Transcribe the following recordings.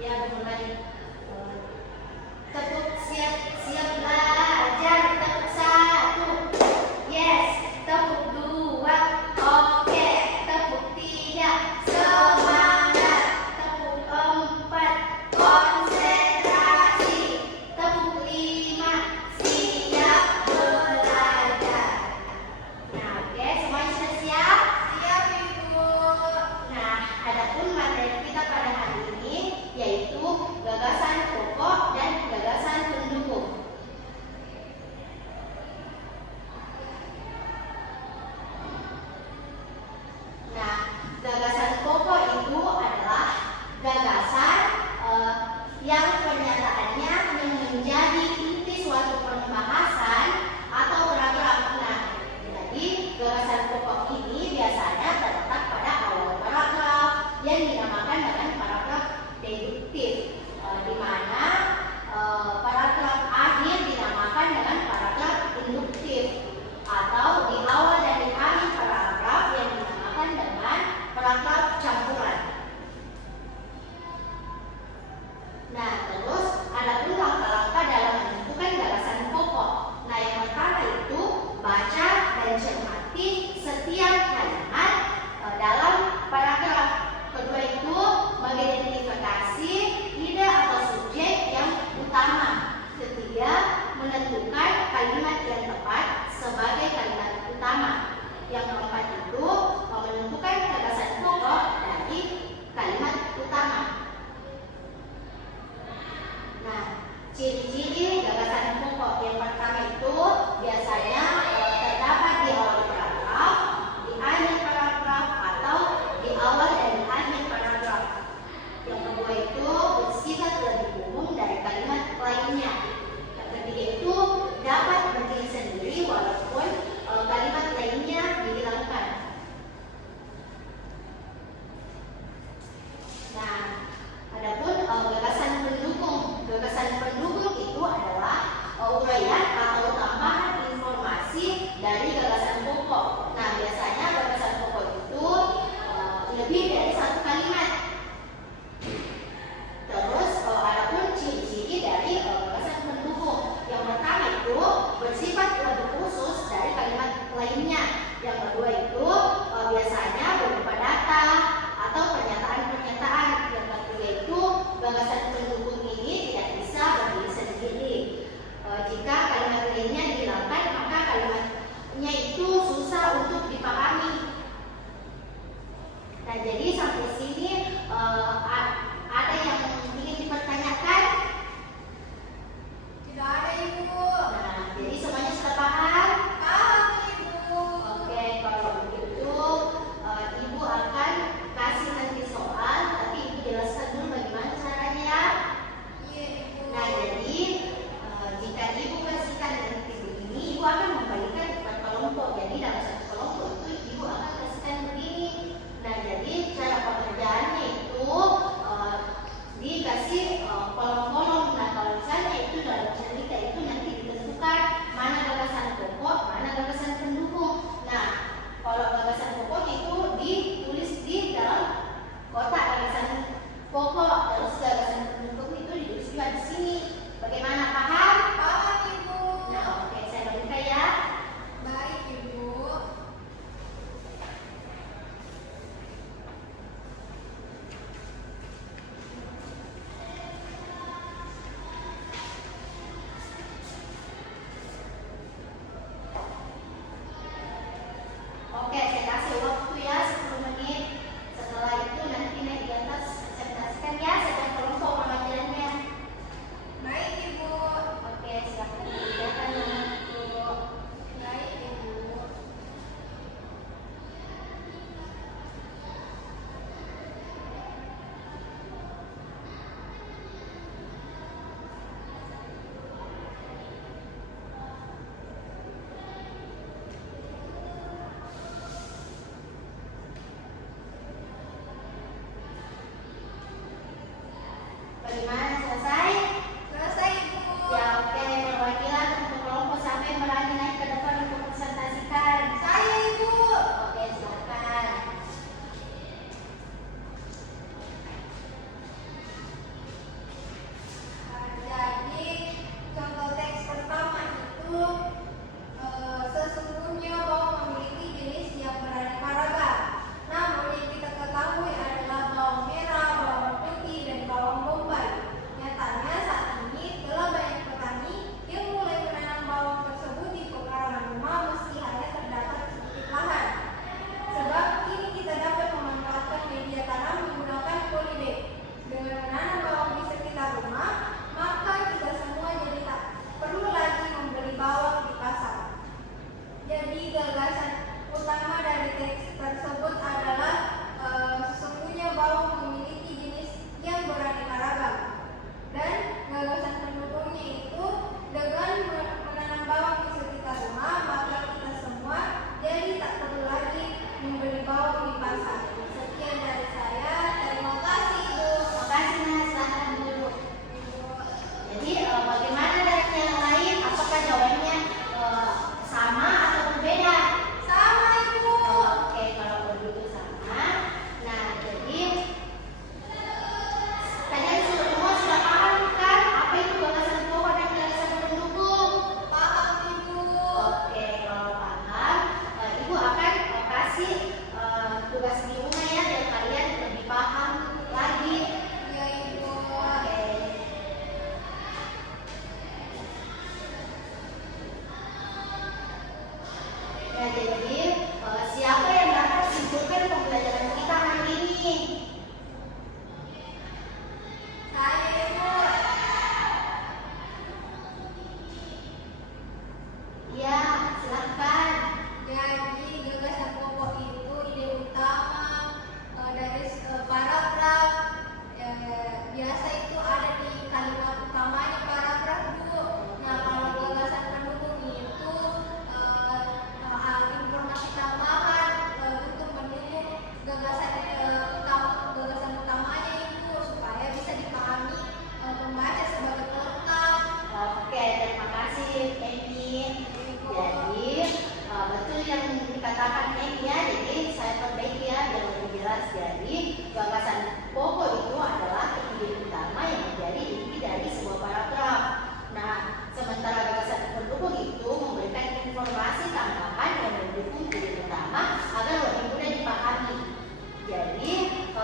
Ya, mulai. Tepuk siap, siap belajar. Tepuk 1. Yes. Tepuk 2. Oke. Tepuk 3. Semangat. Tepuk 4. Konsentrasi. Tepuk 5. Siap belajar. Nah, oke, semuanya sudah siap? Siap, Ibu. Nah, adapun materi kita pada hari ini yaitu gagasan pokok dan gagasan pendukung. Nah, gagasan pokok itu adalah gagasan yang pernyataannya yang menjadi inti suatu pembahasan atau paragraf. Nah, jadi gagasan pokok ini biasanya terletak pada awal paragraf yang dinamakan dengan paragraf deduktif, di mana paragraf akhir dinamakan dengan paragraf induktif, atau di awal dan di akhir paragraf yang dinamakan dengan paragraf campuran. Nah, terus ada pun langkah-langkah dalam menentukan gagasan pokok. Nah, yang pertama itu baca dan cermati setiap kalimat dalam paragraf. Kedua itu mengidentifikasi ide atau subjek yang utama. Ketiga, menentukan kalimat yang tepat sebagai kalimat utama. Yang keempat itu menentukan gagasan pokok dari kalimat utama. Nah, ciri-ciri gagasan pokok yang pertama itu biasanya terdapat di awal paragraf, di akhir paragraf, atau di awal dan di akhir paragraf. Yang kedua itu bersifat lebih umum dari kalimat lainnya. Yang ketiga itu dapat berdiri sendiri walaupun kalimat lainnya dihilangkan. Nah, adapun gagasan pendukung. Gagasan pendukung itu adalah uraian atau tambahan informasi dari gagasan pokok. Nah, biasanya gagasan pokok itu lebih dari satu kalimat. Terus adapun ciri-ciri dari gagasan pendukung. Yang pertama itu bersifat lebih khusus dari kalimat lainnya. Yang kedua itu biasanya berupa data atau pernyataan-pernyataan. Yang ketiga itu gagasan pendukung ini tidak bisa berdiri sendiri. Jika kalimat lainnya dihilangkan, maka kalimatnya itu susah untuk dipahami. Nah, jadi sampai sini ada yang ingin dipertanyakan? Tidak ada, Ibu. Nah, jadi semuanya sudah paham? Paham, Ibu. Oke, kalau begitu Ibu akan kasih nanti soal, tapi Ibu jelaskan dulu bagaimana caranya ya. Iya, Ibu. Nah, jadi jika Ibu kasihkan nanti begini, Ibu akan membagikan per kelompok. Jadi dalam satu kelompok itu Ibu akan kasihkan begini. Nah, jadi cara pengerjaannya itu dikasih kolom-kolom. Nah, kalau misalnya itu dalam cerita itu nanti ditentukan mana gagasan pokok, mana gagasan pendukung. Nah, kalau gagasan pokok itu ditulis di dalam kotak gagasan pokok, terus gagasan pendukung itu ditulis juga di sini. Bagaimana, paham? Paham, Ibu. Nah, oke, saya buka ya. Baik, Ibu. Oke, saya kasih waktu ya 10 menit. Setelah itu nanti naik di atas presentasikan ya, saya kelompok pengajarannya. Baik, Ibu.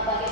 bagaimana